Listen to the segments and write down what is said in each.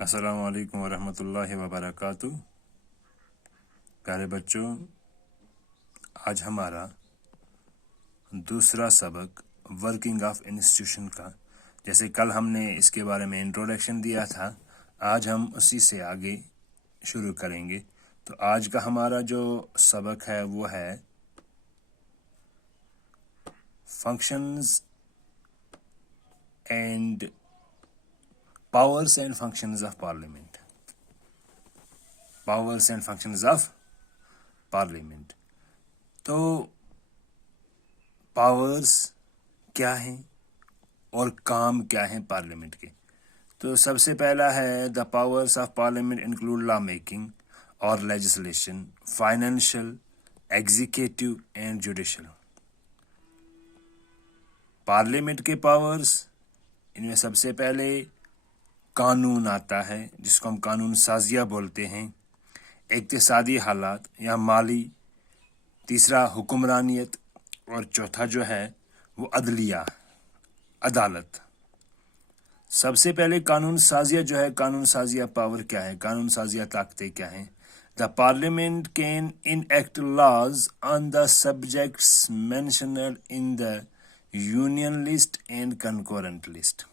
अस्सलाम वालेकुम वरहमतुल्लाहि वबरकातुह। प्यारे बच्चों, आज हमारा दूसरा सबक वर्किंग ऑफ इंस्टीट्यूशन का, जैसे कल हमने इसके बारे में इंट्रोडक्शन दिया था, आज हम उसी से आगे शुरू करेंगे। तो आज का हमारा जो सबक है वो है functions and powers and functions of parliament. Powers and functions of parliament. तो पावर्स क्या हैं और काम क्या हैं पार्लियामेंट के। तो सबसे पहला है the powers of parliament include law making और legislation, financial, executive and judicial. Parliament के पावर्स, इनमें सबसे पहले कानून आता है जिसको हम कानून साजिया बोलते हैं, इक्तिसादी हालात या माली, तीसरा हुक्मरानियत और चौथा जो है वो अदलिया, अदालत। सबसे पहले कानून साजिया जो है, कानून साजिया पावर क्या है, कानून साजिया ताकतें क्या हैं। The Parliament can enact laws on the subjects mentioned in the union list and concurrent list.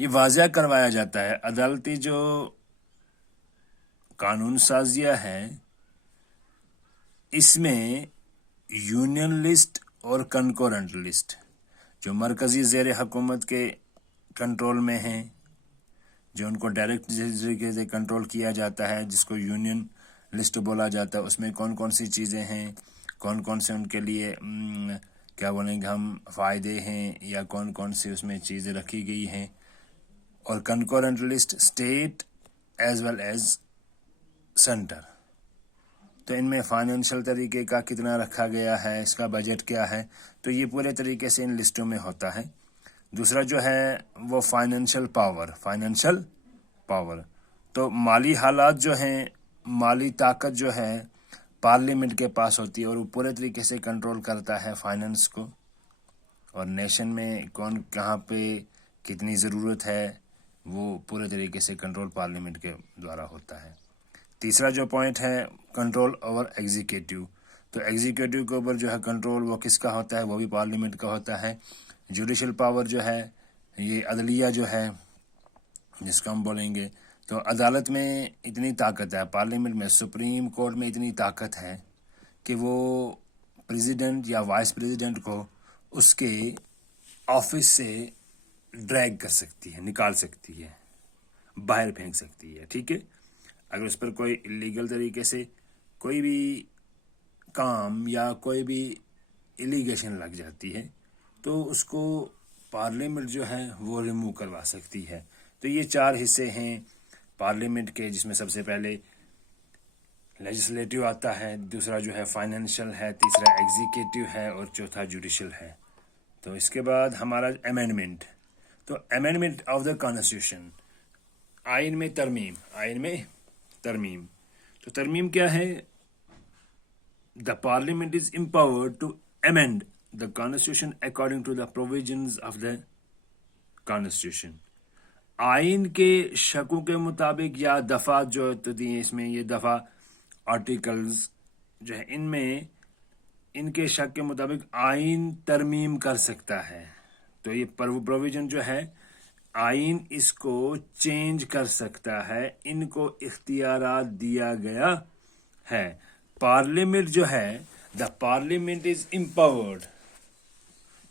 ये वाज़ह करवाया जाता है, अदालती जो कानून साजिया है इसमें यूनियन लिस्ट और कंकरेंट लिस्ट जो मरकज़ी ज़ेर हुकूमत के कंट्रोल में हैं, जो उनको डायरेक्ट तरीके से कंट्रोल किया जाता है, जिसको यूनियन लिस्ट बोला जाता है, उसमें कौन कौन सी चीज़ें हैं, कौन कौन से उनके लिए क्या बोलेंगे हम फ़ायदे हैं, या कौन कौन सी उसमें चीज़ें रखी गई हैं। और concurrent list state as well as centre. तो इनमें फाइनेंशियल तरीके का कितना रखा गया है, इसका बजट क्या है, तो ये पूरे तरीके से इन लिस्टों में होता है। दूसरा जो है वो फाइनेंशियल पावर। तो माली हालात जो हैं, माली ताकत जो है पार्लियामेंट के पास होती है और वो पूरे तरीके से कंट्रोल करता है फाइनेंस को, और नेशन में कौन कहाँ पे कितनी ज़रूरत है वो पूरे तरीके से कंट्रोल पार्लियामेंट के द्वारा होता है। तीसरा जो पॉइंट है कंट्रोल ओवर एग्जीक्यूटिव। तो एग्जीक्यूटिव के ऊपर जो है कंट्रोल वो किसका होता है, वो भी पार्लियामेंट का होता है। जुडिशल पावर जो है ये अदलिया जो है जिसका हम बोलेंगे, तो अदालत में इतनी ताकत है, पार्लियामेंट में सुप्रीम कोर्ट में इतनी ताकत है कि वो प्रेसिडेंट या वाइस प्रेसिडेंट को उसके ऑफिस से ड्रैग कर सकती है, निकाल सकती है, बाहर फेंक सकती है। ठीक है, अगर उस पर कोई इलीगल तरीके से कोई भी काम या कोई भी एलिगेशन लग जाती है तो उसको पार्लियामेंट जो है वो रिमूव करवा सकती है। तो ये चार हिस्से हैं पार्लियामेंट के, जिसमें सबसे पहले लेजिस्लेटिव आता है, दूसरा जो है फाइनेंशियल है, तीसरा एग्जीक्यूटिव है और चौथा जुडिशल है। तो इसके बाद हमारा अमेंडमेंट। तो अमेंडमेंट ऑफ द कॉन्स्टिट्यूशन, आइन में तरमीम। तो तरमीम क्या है, the Parliament is empowered to amend the constitution according to the provisions of the constitution. आइन के शकों के मुताबिक या दफा जो तो दी है इसमें, ये दफा आर्टिकल्स जो है इनमें इनके शक के मुताबिक आइन तरमीम कर सकता है। तो ये प्रोविजन जो है आइन इसको चेंज कर सकता है, इनको इख्तियारात दिया गया है। पार्लियामेंट जो है, the Parliament is empowered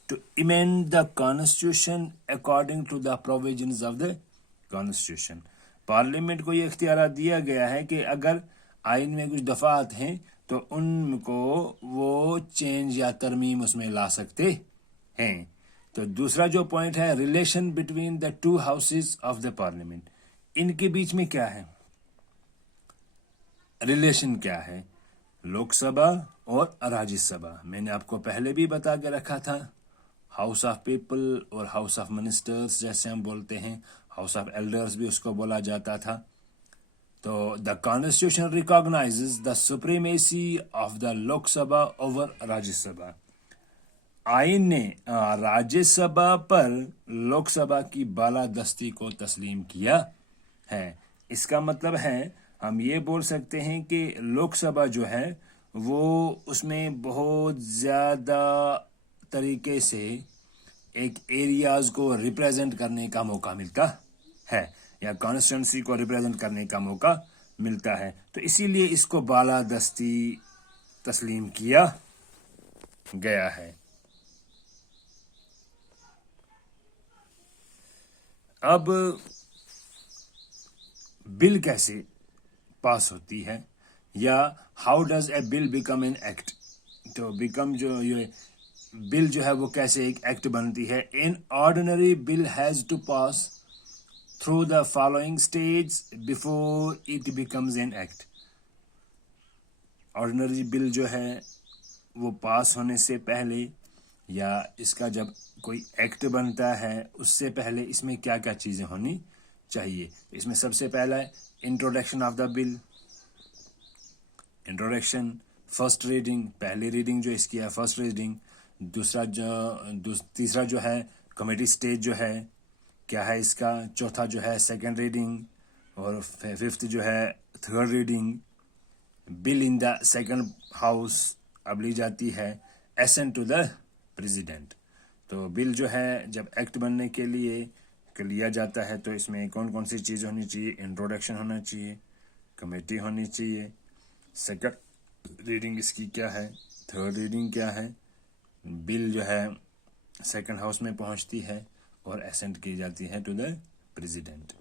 to amend the constitution according to the provisions of the constitution. Parliament को ये इख्तियारात दिया गया है कि अगर आइन में कुछ दफात हैं तो उनको वो चेंज या तरमीम उसमें ला सकते हैं। तो दूसरा जो पॉइंट है relation between the two houses of the parliament, इनके बीच में क्या है, रिलेशन क्या है, लोकसभा और राज्यसभा। मैंने आपको पहले भी बता के रखा था, हाउस ऑफ पीपल और हाउस ऑफ मिनिस्टर्स जैसे हम बोलते हैं, हाउस ऑफ एल्डर्स भी उसको बोला जाता था। तो the constitution recognises the supremacy of the Lok Sabha over Rajya Sabha. आइन ने राज्यसभा पर लोकसभा की बालादस्ती को तस्लीम किया है। इसका मतलब है हम ये बोल सकते हैं कि लोकसभा जो है वो उसमें बहुत ज़्यादा तरीके से एक एरियाज को रिप्रेजेंट करने का मौका मिलता है या कॉन्स्टिट्यूंसी को रिप्रेजेंट करने का मौका मिलता है, तो इसीलिए इसको बालादस्ती तस्लीम किया गया है। अब बिल कैसे पास होती है या how does a bill become an act, तो बिकम जो ये बिल जो है वो कैसे एक एक्ट बनती है। An ordinary bill has to pass through the following stage before it becomes an act. Ordinary bill जो है वो पास होने से पहले या इसका जब कोई एक्ट बनता है उससे पहले इसमें क्या क्या चीज़ें होनी चाहिए। इसमें सबसे पहला introduction of the bill, introduction, first reading, पहली रीडिंग जो इसकी है फर्स्ट रीडिंग, तीसरा जो है कमेटी स्टेज जो है क्या है इसका, चौथा जो है सेकंड रीडिंग और फिफ्थ जो है third reading. Bill in the second house अब ली जाती है एसेंट टू द प्रेसिडेंट। तो बिल जो है जब एक्ट बनने के लिए लिया जाता है तो इसमें कौन कौन सी चीज़ होनी चाहिए, इंट्रोडक्शन होना चाहिए, कमेटी होनी चाहिए, सेकंड रीडिंग इसकी क्या है, थर्ड रीडिंग क्या है, बिल जो है सेकंड हाउस में पहुंचती है और एसेंट की जाती है टू द प्रेसिडेंट।